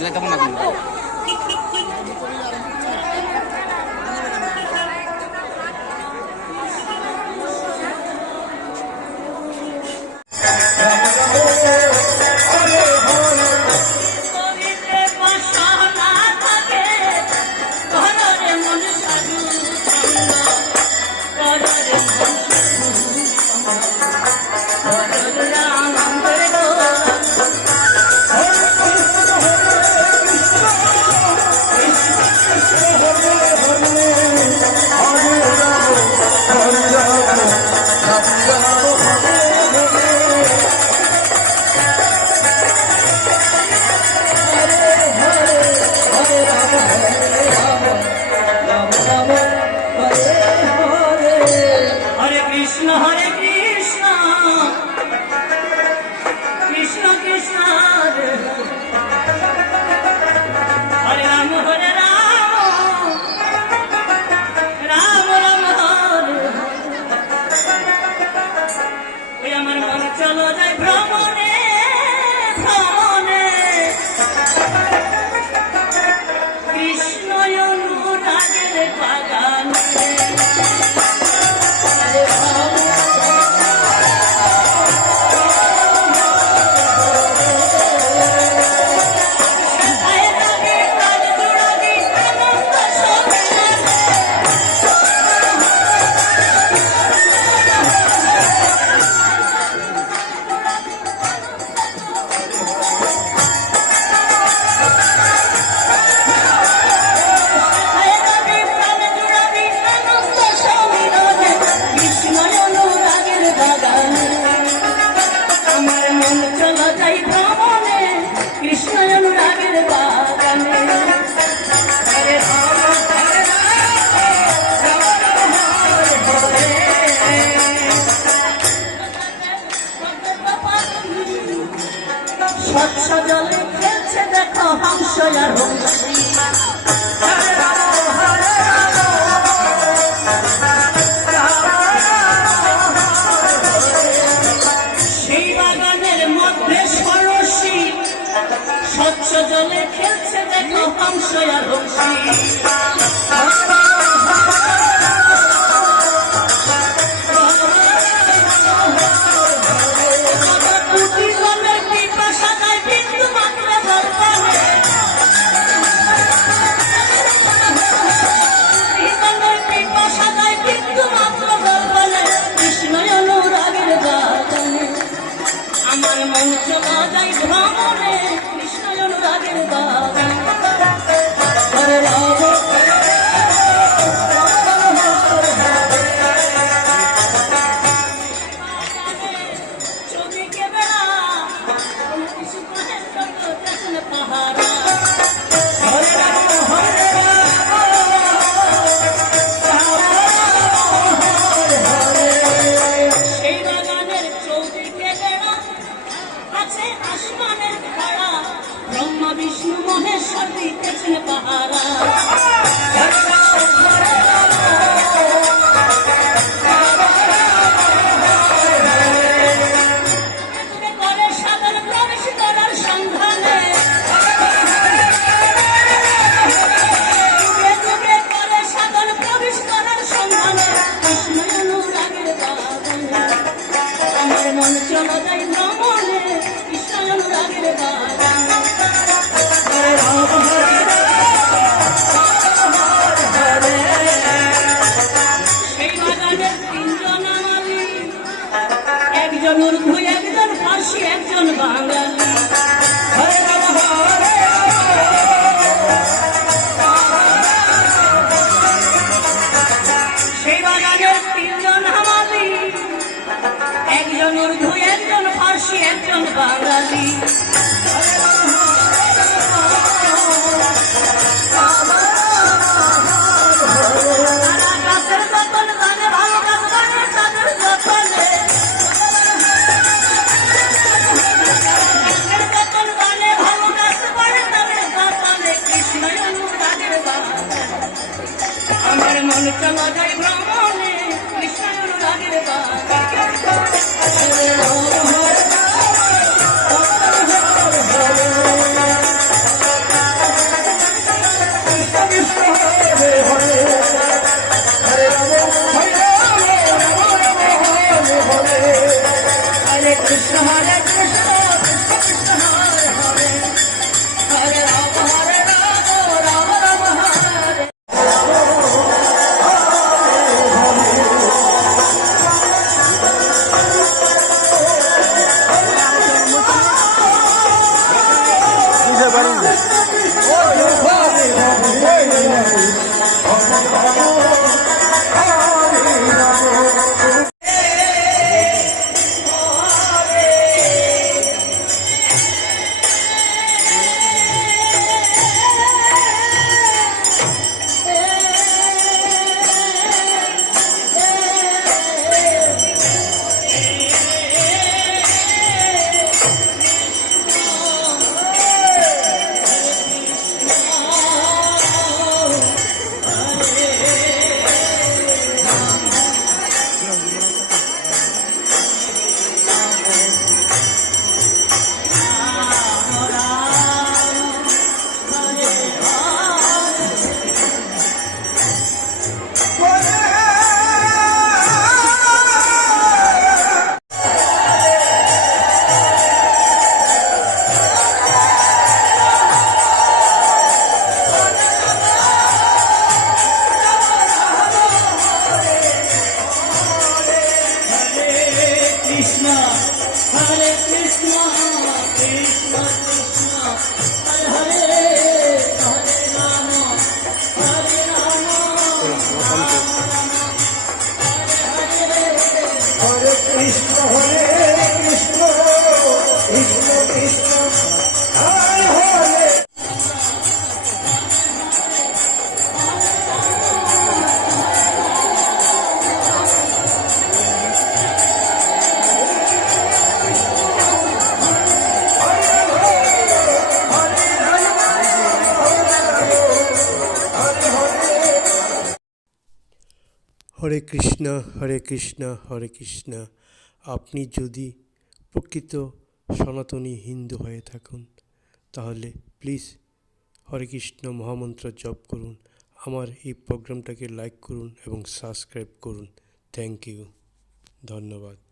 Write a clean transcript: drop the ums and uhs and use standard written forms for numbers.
তাহলে কেমন লাগবে? স্বচ্ছ জলে খেলছে দেখো হংস আর হংসী, সেই বাগানের মধ্যে সরসী, স্বচ্ছ জলে খেলছে দেখো হংস আর হংসী। আমার মন চলা যায় ভ্রমণে কৃষ্ণ অনুরাগের বাগানে। চোখে বেড়া কিছু পাহাড় আসমানের খাড়া ব্রহ্মা বিষ্ণু মহেশ্বর দিতেছেন পাহারা। করে সাধন প্রবেশ করার সন্ধানে, করে সাধন প্রবেশ করার সন্ধানে কৃষ্ণ অনুরাগের বাগানে। আমার মন চলা যায় ভ্রমণে কৃষ্ণ অনুরাগের বাগানে। সেই বাগানের তিনজন আমালি, একজন উর্দু, একজন ফার্সি, একজন বাঙালি। সেই বাগানের তিনজন আমালি, একজন উর্দু, একজন ফার্সি, একজন বাঙালি। গাছের যতন জানে, ভালো গাছ জানে তাদের যতনে, গাছের যতন জানে, ভালো গাছ জানে তাদের যতনে কৃষ্ণ অনুরাগের বাগানে। আমার মন চলা যায় ভ্রমণে কৃষ্ণ অনুরাগের বাগানে। হরে কৃষ্ণ কৃষ্ণ কৃষ্ণ হরে হরে হরে রাম রাম রাম হরে Krishna, Hare Krishna, Krishna Krishna, Hare Hare, Hare Rama, Hare Rama, Hare Krishna, Krishna Krishna, Hare Hare. হরে কৃষ্ণ হরে কৃষ্ণ হরে কৃষ্ণ। আপনি যদি প্রকৃত সনাতনী হিন্দু হয়ে থাকুন তাহলে প্লিজ হরে কৃষ্ণ মহামন্ত্র জপ করুন, আমার এই প্রোগ্রামটাকে লাইক করুন এবং সাবস্ক্রাইব করুন। থ্যাংক ইউ, ধন্যবাদ।